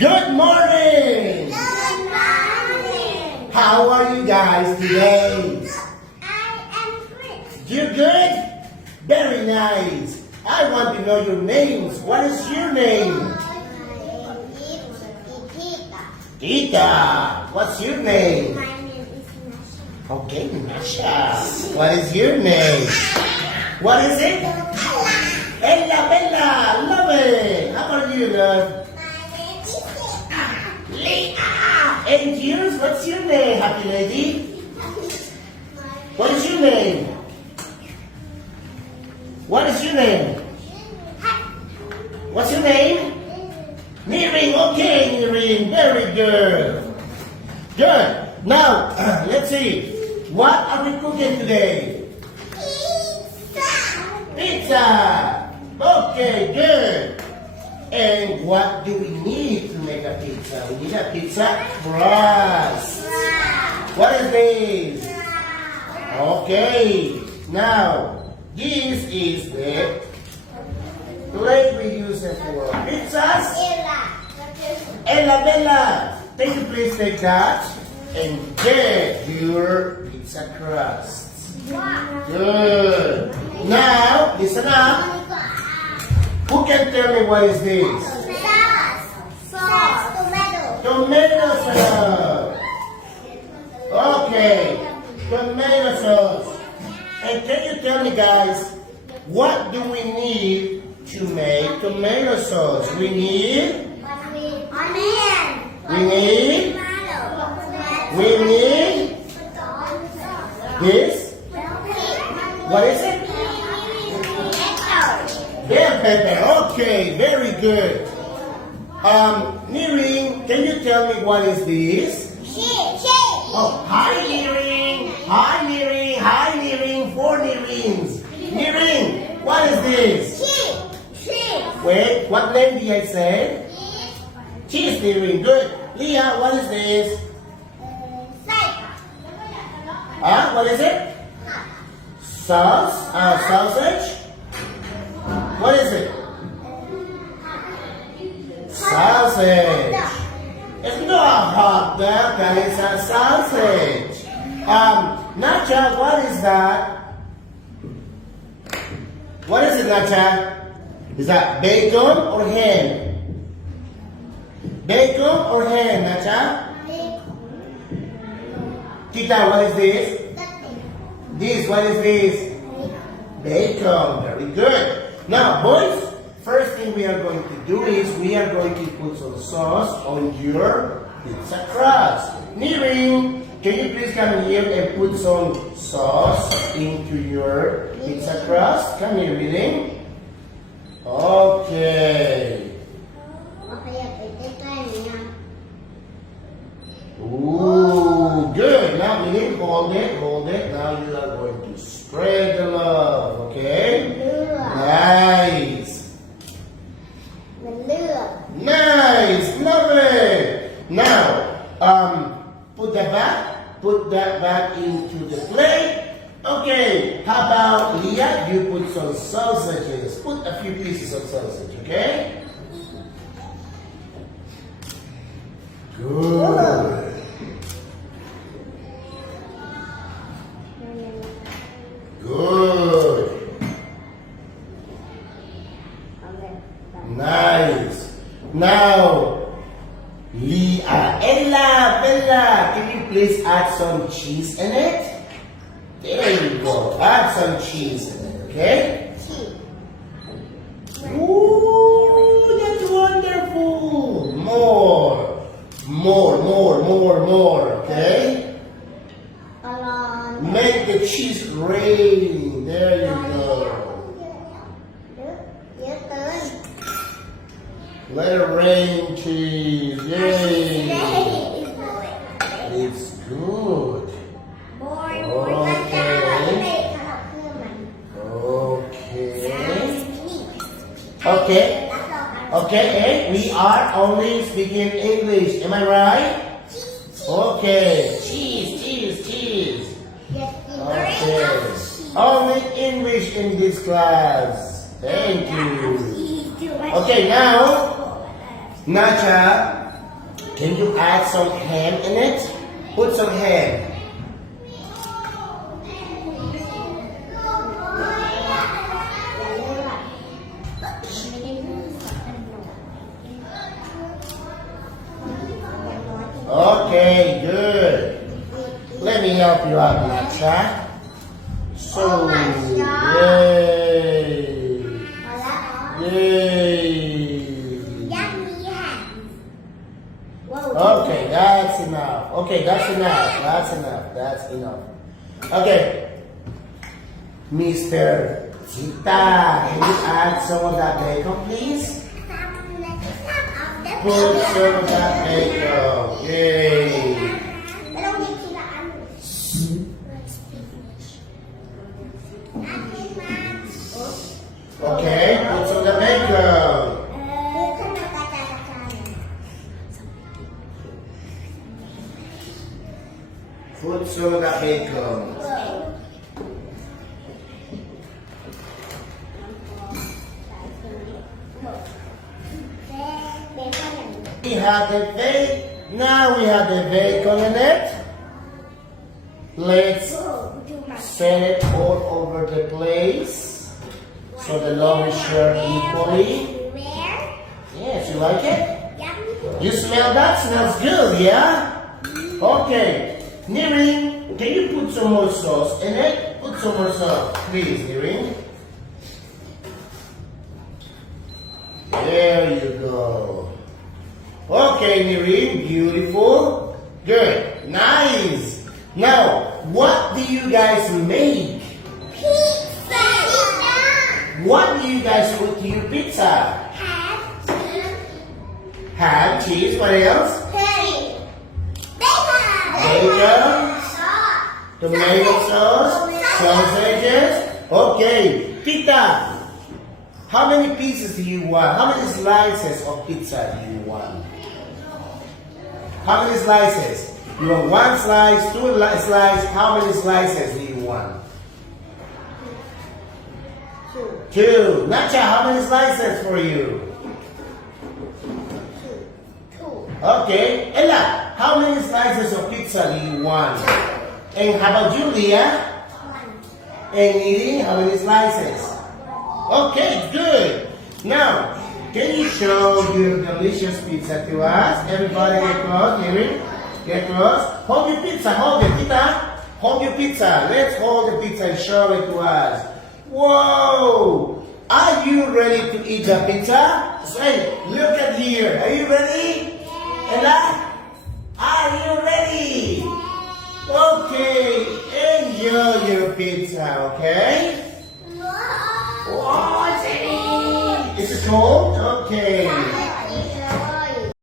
Good morning! Good morning. How are you guys today? I am great. You good? Very nice. I want to know your names. What is your name? My name is Tita. Tita. What's your name? My name is Nasha. Okay, Nasha. What is your name? What is it? Ella Bella. Love it. How about you, love? My name is Leah. And yours? What's your name, happy lady? What is your name? What is your name? What's your name? Niring. Okay, Niring. Very good. Good. Now, let's see. What are we cooking today? Pizza. Okay, good. And what do we need to make a pizza? We need a pizza crust. What is this? Okay. Now, this is the plate we use it for pizzas. Ella Bella, take you please take that and get your pizza crust. Good. Now, listen up. Who can tell me what is this? Sauce. Tomato. Tomato sauce. Okay. Tomato sauce. And can you tell me guys, what do we need to make tomato sauce? We need Onion. we need this. What is it? Bell pepper. Okay, very good. Niring, can you tell me what is this? Oh, hi Niring. Hi Niring. Hi Niring. 4 Nirings. Niring, what is this? Wait, what name did I say? Cheese Niring. Good. Leah, what is this? What is it? Sauce? Sausage? What is it? Sausage. It's not a hot dog, it's a sausage. Nacha, what is that? What is it, Nacha? Is that bacon or ham? Bacon or ham, Nacha? Tita, what is this? This, what is this? Bacon. Very good. Now, boys, first thing we are going to do is we are going to put some sauce on your pizza crust. Niring, can you please come here and put some sauce into your pizza crust? Come here, Niring. Okay. Ooh, good. Now, Niring, hold it. Now you are going to spread the love, okay? Nice. Nice. Love it. Now, put that back into the plate. Okay. How about Leah? You put some sausages. Put a few pieces of sausage, okay? Good. Good. Nice. Now, Leah, Ella, Bella, can you please add some cheese in it? There you go. Add some cheese in it, okay? Ooh, that's wonderful. More, okay? Make the cheese rain. There you go. Let it rain cheese. Yay. It's good. Okay, and we are only speaking English. Am I right? Okay. Cheese. Okay. Only English in this class. Thank you. Okay, now, Nacha, Can you add some ham in it? Put some ham. Okay, good. Let me help you out, Nacha. So, Oh my God. yay, พอละ yay. ยังมีแฮมว้าว Okay, that's enough. Okay, that's enough. That's enough. That's enough. Okay, Mr. Tita, can you add some of that bacon, please? Put some of that bacon. Yay. ไม่ต้องหยิบทีละอันอันนี้มา Okay, put some of the bacon. ขึ้นมากระจายกระจาย Put some of that bacon. We have the bacon. Now we have the bacon in it. Let's set it all over the place so the love is shared equally. Yes, you like it? You smell that? Smells good, yeah? Okay. Nirin, can you put some more sauce in it? Put some more sauce, please, Nirin. There you go. Okay, Nirin, beautiful. Good. Nice. Now, what do you guys make? Pizza. What do you guys put to your pizza? Ham, cheese, what else? Bacon, tomato sauce, sausages. Okay, Tita, how many pieces do you want? How many slices of pizza do you want? How many slices? You want one slice, two slices? How many slices do you want? Two. Nacha, how many slices for you? Okay. Ella, how many slices of pizza do you want? And how about you, Leah? And Nidhi, how many slices? Okay, good. Now, can you show your delicious pizza to us? Everybody get close, Nidhi. Get close. Hold your pizza, hold it, Tita. Hold your pizza. Let's hold the pizza and show it to us. Whoa! Are you ready to eat the pizza? Say, look at here. Are you ready? Ella? Are you ready? Okay, enjoy your pizza, okay? Whoa, is it cold? Okay.